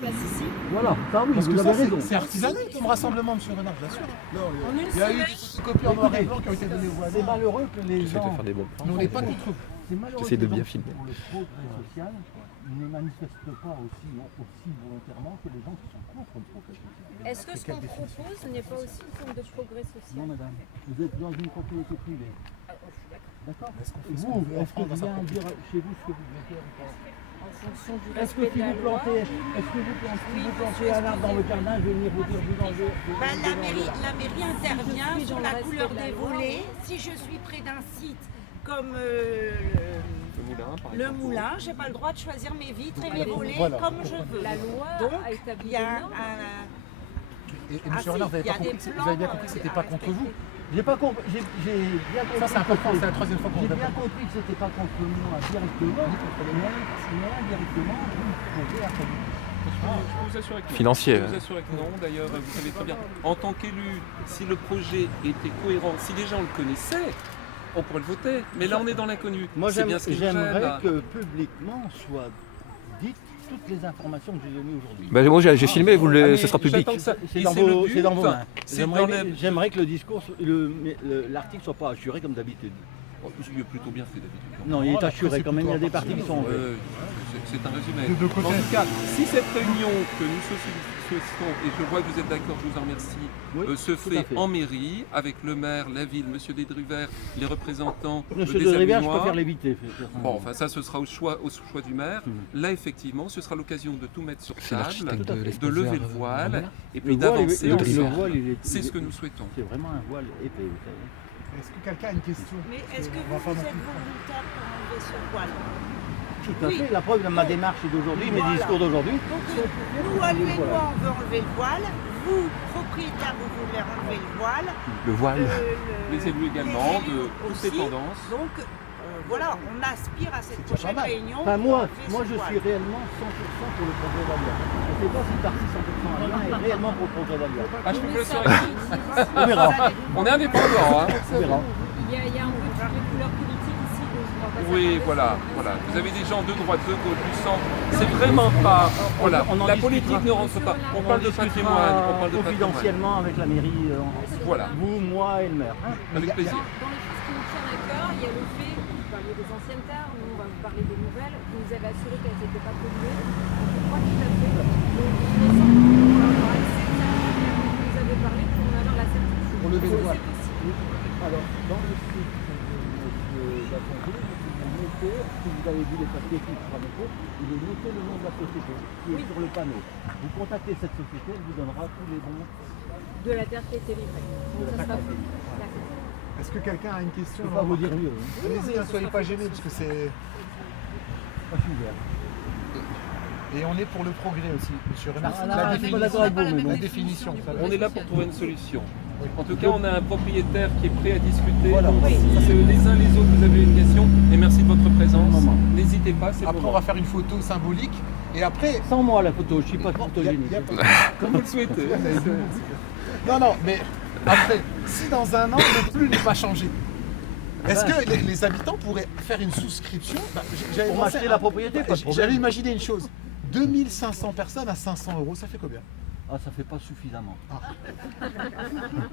se passe ici. Voilà, ça oui, Parce que vous ça, avez raison. c'est artisanal comme rassemblement, monsieur Renard, bien sûr. En une Il y a eu semaine. des photocopies en noir et blanc qui ont été données aux C'est voisins. malheureux que les J'essaie de gens... faire des bons Mais plans. on n'est pas contre vous. C'est malheureux J'essaie que de les bien gens filmer. pour le progrès social ne manifestent pas aussi volontairement que les gens qui sont contre le progrès social. Est-ce que ce qu'on propose n'est pas aussi une forme de progrès Non, social? madame, vous êtes dans une propriété privée. D'accord. Est-ce qu'on fait ce Vous, qu'on veut en est-ce que France dans vous sa vient propriété? dire chez vous ce que vous devez faire ou pas? En fonction du Est-ce que respect si de la vous loi. plantez, est-ce que vous plantez un arbre dans votre jardin, je vais venir vous dire vous enlevez. La mairie intervient suis sur dans la le couleur respect de la des loi. volets. Si je suis près d'un site comme Le moulin, par le exemple. moulin, j'ai pas le droit de choisir mes vitres et mes volets Voilà. comme je veux. La loi Donc, a établi il y a des normes. Et Ah, monsieur Renard, si, il y a des vous avez bien plans, compris que c'était à pas contre vous. J'ai pas compris, j'ai bien compris. Ça, c'est important, c'est la troisième fois qu'on J'ai le bien répète. compris que c'était pas contre moi directement, mais indirectement, vous posez à faire. Je peux vous assurer que non. Financier, Je peux vous assurer que non. D'ailleurs, vous savez très bien, en tant qu'élu, si le projet était cohérent, si les gens le connaissaient, on pourrait le voter. Mais là, on est dans l'inconnu. Moi, C'est bien ce qui nous j'aimerais gêne. que publiquement soient dites toutes les informations que j'ai données aujourd'hui. Bah, moi, j'ai filmé, vous Ah, mais ce sera public. j'attends que ça. C'est Et dans, c'est le vos, but, c'est dans vos mains. c'est dans J'aimerais que le discours, l'article soit pas assuré comme d'habitude. Oh, il est plutôt bien fait d'habitude. Non, il est Voilà, assuré c'est quand même, il y a des plutôt parties qui sont enlevées. C'est un résumé. De deux En côtés. tout cas, si cette réunion que nous sollicitons, et je vois que vous êtes d'accord, je vous en remercie, Oui, se tout à fait fait. en mairie, avec le maire, la ville, monsieur Desdruvers, les représentants Monsieur des de Rivière, je Avignois. préfère l'éviter. Bon, enfin ça, ce sera au choix du maire. Mhm. Là, effectivement, ce sera l'occasion de tout mettre sur C'est table, l'architecte tout à de fait. l'espace de lever vert, le voile, Robert. et Le puis voile, d'avancer le ensemble. voile, C'est ce que nous souhaitons. C'est vraiment un voile épais, vous savez. Est-ce que quelqu'un a une question? Mais est-ce que On va vous pas non êtes plus- volontaire pour enlever ce voile? Tout à Oui. fait, la preuve de ma démarche d'aujourd'hui, mes Voilà. discours d'aujourd'hui. Donc nous, à l'UNOI, on veut enlever le voile. Vous, propriétaire, vous voulez enlever le voile. Le voile. Le- Les élus également, les de élus toutes les aussi. tendances. Donc voilà, on aspire à cette C'est déjà prochaine pas mal. réunion. Enfin, pour moi enlever je ce voile. suis réellement 100% pour le progrès d'Alia. Je ne sais pas si parti 100% Alia est réellement pour le progrès d'Alia. Ah, je peux vous ça, l'assurer. On verra. On est indépendant, hein. On verra. Il y a un peu toutes les couleurs politiques ici, donc on va pas Oui, s'attarder voilà, sur- voilà. Vous avez des gens de droite, de gauche, du centre. C'est vraiment pas. Voilà. on en La discutera. politique ne rentre pas. On parle de patrimoine. On parle de patrimoine. confidentiellement avec la mairie, Voilà. vous, moi et le maire. hein. Avec plaisir. Dans les choses qui nous tiennent à cœur, il y a le fait, vous parliez des anciennes terres, nous on va vous parler des nouvelles, vous nous avez assuré qu'elles n'étaient pas polluées, on comprend tout à fait. Donc il est sans doute qu'on va avoir accès à ça, vous nous avez parlé pour en avoir la certitude. Pour lever le voile. C'est possible. Alors, dans le site de Dassenville, vous mettez, si vous avez vu les papiers qui sera noté, il est noté le nom de la société qui est sur le panneau. Vous contactez cette société, elle vous donnera tous les bons. De la terre qui a été livrée. Donc ça sera fait. D'accord. Est-ce que quelqu'un a une question? Je ne peux pas vous dire mieux. hein. Allez-y, ne soyez pas gênés, parce que c'est... Moi, je suis ouvert. Et on est pour le progrès aussi, monsieur Renard. Ah, là, je suis pas d'accord avec vous, mais La bon. définition. vous savez. On est là pour trouver une solution. Oui. En tout cas, on a un propriétaire qui est prêt à discuter. Voilà. Donc, Oui. si les uns les autres vous avez une question, et merci de votre présence. Moment. N'hésitez pas, c'est le Après, on moment. va faire une photo symbolique. Et après... Sans moi, la photo, je ne suis pas Il y a- photogénique. il y a pas- Comme vous le souhaitez. Non, non, mais après, si dans un an, le plus n'est pas changé, est-ce que les habitants pourraient faire une souscription? J'avais Pour pensé m'acheter à- la propriété, pas de problème. J'avais imaginé une chose. 2500 personnes à 500 €, ça fait combien? Ah, ça fait pas suffisamment.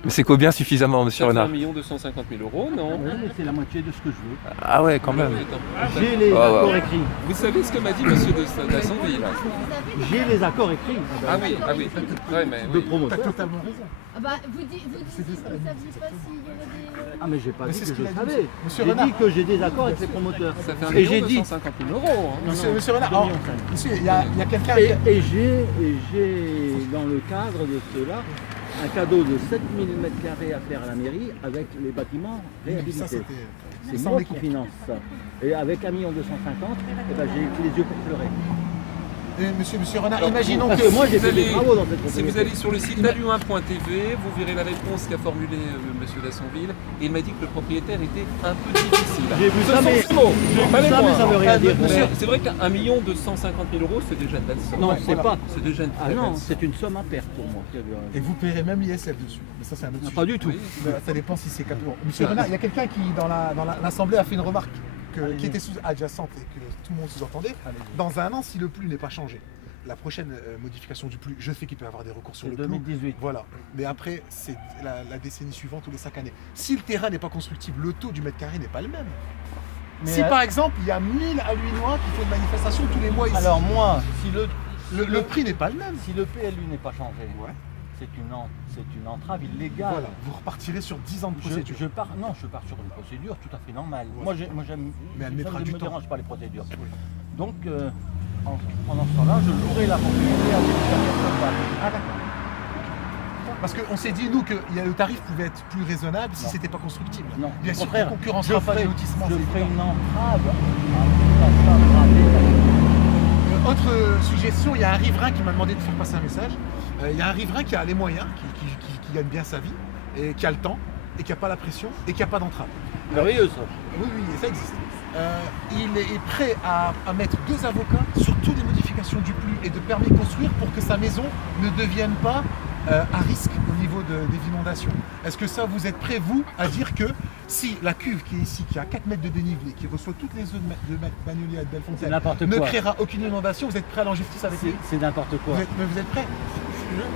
Mais c'est combien suffisamment, monsieur Ça fait Renard 1 250 000 €, non Oui, mais c'est la moitié de ce que je veux. Ah ouais, quand même. J'ai les Ah, ouais. accords écrits. Vous savez ce que m'a dit monsieur Dassonville? J'ai les accords écrits. Ah oui, ah oui. Ouais, mais De oui. T'as promoteur. totalement raison. Ah bah, vous dites que vous saviez pas s'il y avait des... Ah, mais j'ai pas Mais dit c'est que ce qu'il je a dit, savais. monsieur J'ai Renard. dit que j'ai des accords avec les promoteurs. Ça fait 1 Et j'ai dit. 250 000 €. hein. Non, Monsieur Renard, 2,5 alors, millions. monsieur, il y a quelqu'un... Et j'ai, dans le cadre de cela, un cadeau de 7000 m² à faire à la mairie avec les bâtiments Ça, réhabilités. c'était... C'est ça, moi on est qui con. finance ça. Et avec 1 250 000, eh ben, j'ai les yeux pour pleurer. Monsieur Renard, Alors, imaginons Parce que... que moi, j'ai vous fait des allez- travaux dans cette Si propriété. vous allez sur le site alu1.tv, vous verrez la réponse qu'a formulée monsieur Dassonville. Et il m'a dit que le propriétaire était un peu difficile. J'ai vu Ce ça, sont mais- ses mots. j'ai vu Pas les ça, mais moindres. ça veut rien dire. Mais c'est vrai qu'un 1 250 000 €, c'est déjà une belle somme. Non, Ouais, c'est voilà. pas. C'est déjà une Ah très non, belle somme. c'est une somme à perte pour moi. Et vous paierez même l'ISF dessus. Mais ça, c'est un autre Non, sujet. pas du tout. Oui. Ça dépend si c'est capé. Monsieur Renard, il y a quelqu'un qui, dans l'Assemblée, a fait une remarque qui était adjacente et que tout le monde sous-entendait. Dans un an, si le plus n'est pas changé, la prochaine modification du PLU, je sais qu'il peut y avoir des recours sur C'est le PLU. 2018. Voilà. Mais après, c'est la décennie suivante ou les 5 années. Si le terrain n'est pas constructible, le taux du mètre carré n'est pas le même. Mais Si par exemple, il y a 1000 Aluinois qui font une manifestation tous les mois ici, alors moi, si le prix n'est pas le même. si le PLU n'est pas changé, Ouais. c'est une entrave illégale. Voilà, vous repartirez sur 10 ans de procédure. Je pars sur une procédure tout à fait normale. Ouais. Moi j'aime, Mais elle ça mettra ne du me temps. dérange pas les procédures. Oui. Donc pendant ce temps-là, je louerai la propriété à des personnes. Ah d'accord. Parce qu'on s'est dit, nous, que le tarif pouvait être plus raisonnable si Non. c'était pas constructible. Non, Bien au sûr, on contraire, ne concurrencera pas les lotissements. je c'est ferai évident. une entrave à Autre suggestion, il y a un riverain qui m'a demandé de faire passer un message. Il y a un riverain qui a les moyens, qui gagne bien sa vie, et qui a le temps, et qui n'a pas la pression, et qui n'a pas d'entrave. merveilleux ça. Oui, oui, ça existe. Il est prêt à mettre 2 avocats sur toutes les modifications du PLU et de permis de construire pour que sa maison ne devienne pas à risque au niveau des inondations. Est-ce que ça, vous êtes prêt, vous, à dire que si la cuve qui est ici, qui a 4 mètres de dénivelé, qui reçoit toutes les eaux de Bagnolia et de C'est Bellefontaine, n'importe ne quoi. créera aucune inondation, vous êtes prêt à aller en justice avec lui? C'est n'importe quoi. Vous êtes prêt?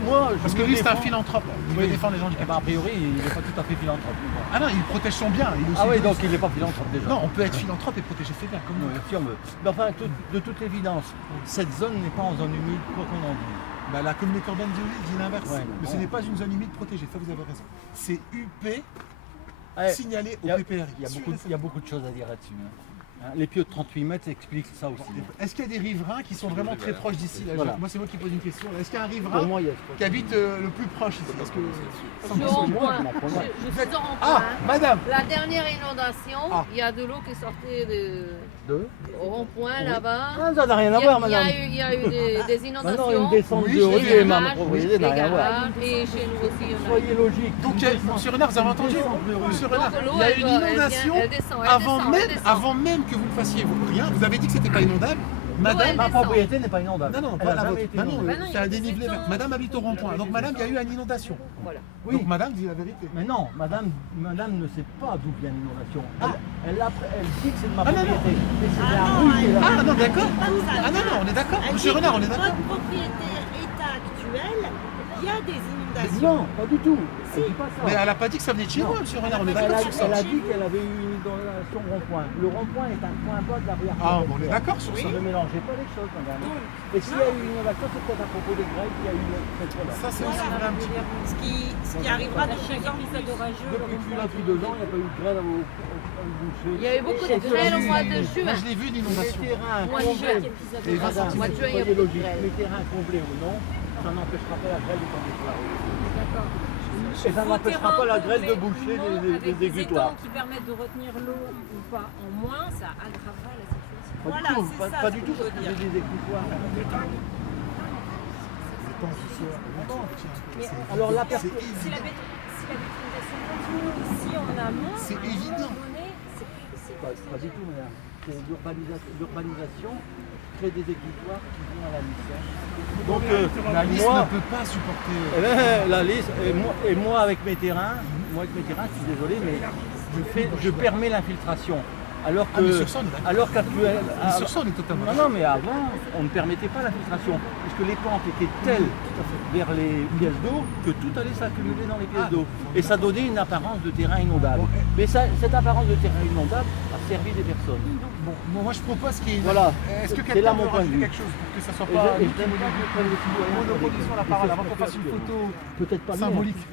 Moi, Parce que lui, c'est un philanthrope. Il veut Oui. défendre les gens du Eh ben, quartier. a priori, il n'est pas tout à fait philanthrope. Ah non, il protège son bien. Il est aussi Ah oui, donc il n'est pas philanthrope déjà. Non, on peut être philanthrope et protéger ses biens, comme nous. Oui, si on veut. Mais enfin, de toute évidence, cette zone n'est pas en zone humide, quoi qu'on en dise. Bah, la communauté urbaine dit l'inverse. Ouais, mais ce bon. n'est pas une zone humide protégée, ça vous avez raison. C'est UP Ouais, signalé au il y a- PPRI. il y a beaucoup de choses à dire là-dessus. Hein, les pieux de 38 mètres expliquent ça aussi. Est-ce qu'il y a des riverains qui sont vraiment très proches d'ici là? Voilà. Moi, c'est moi qui pose une question. Est-ce qu'il y a un Pour riverain moi, il y a qui habite le plus proche ici? Parce que... Je suis au rond-point. Je suis au rond-point. Ah, madame! La dernière inondation, Ah. il y a de l'eau qui sortait Deux. au rond-point là-bas. Ah, ça n'a rien à Il y a- voir, madame. Il y a eu des Maintenant, inondations. une descente Oui, de je rue sais, et ma garages, propriété n'a des rien à voir. garages, et chez nous aussi, il y en a. Soyez logique. Donc, monsieur Renard, vous avez entendu? Monsieur Renard, Donc, l'eau, il y a elle une doit- elle inondation vient- elle descend, elle avant, descend, même, elle descend. avant même que vous ne fassiez rien. Vous avez dit que c'était pas inondable. Madame, elle Ma descend. propriété n'est pas inondable. non, non, Elle pas a la jamais vôtre. été Bah non, inondée. Bah non, il y c'est a un des dénivelé. étangs. Madame habite au rond-point. Donc, madame, il y a eu une inondation. Voilà. Oui. Donc, madame dit la vérité. Mais non, madame ne sait pas d'où vient l'inondation. Elle dit que c'est de ma Ah, non, non. propriété. Mais c'est Ah, la non, rue qui est là. Ah, non, d'accord. Comme ça. Ah, non, non, on est d'accord. Elle Monsieur dit Renard, que on est d'accord. Votre propriété état actuel, il y a des inondations. Non, pas du tout. Elle dit pas ça. Mais elle n'a pas dit que ça venait de chez Non. moi, monsieur Renard. On est Elle d'accord sur ça. a dit qu'elle avait eu une inondation rond-point. Le rond-point est un point bas de l'arrière. Ah, bon, on est d'accord sur ça. Ne mélangez pas les choses, madame. Et s'il y a eu une inondation, c'est peut-être à propos des grèves qu'il y a eu cette fois-là. Ça, c'est aussi vrai un petit peu. Ce qui arrivera de plus en plus. Depuis que je suis là depuis 2 ans, il n'y a pas eu de grève au boucher. Il y a eu beaucoup de grêles au mois de Moi, juin. je l'ai vu, Les l'inondation. terrains Mois de juin. comblés, Et 20 madame, Mois de juin, il y a soyez beaucoup de logique, grêle. les terrains comblés ou non, ça n'empêchera pas la grêle de tomber sur la route. Et ça Vos n'empêchera pas terrains la grêle de comblés boucher ou non, des avec des égouttoirs. étangs qui permettent de retenir l'eau ou pas en moins, ça aggravera la situation. Voilà, Pas du tout, c'est pas, ça pas ce du que tout, je veux parce que dire. j'ai des égouttoirs. Alors la personne. Si la bétonisation continue ici en amont, C'est à un moment évident. donné, c'est Pas du tout, madame. C'est l'urbanisation crée des égouttoirs qui vont à la liste. Donc La liste moi, ne peut pas supporter. la liste, et moi avec mes terrains, je suis désolé, mais je permets l'infiltration. Alors Ah, mais que, sur ça, on est d'accord. alors qu'actuellement, Mais sur ça, on est totalement non, non, mais avant, on ne permettait pas l'infiltration, puisque les pentes étaient telles vers les pièces d'eau que tout allait s'accumuler dans les pièces d'eau. Et ça donnait une apparence de terrain inondable. Mais cette apparence de terrain inondable a servi des personnes. Bon, moi, je propose qu'il y ait... Voilà. Est-ce que C'est quelqu'un là veut mon point de rajouter vue. quelque chose pour que ça soit Et pas... j'aime pas qu'on prenne les citoyens pour des- Monopolisons la parole avant qu'on fasse une photo Peut-être pas mieux, hein. symbolique.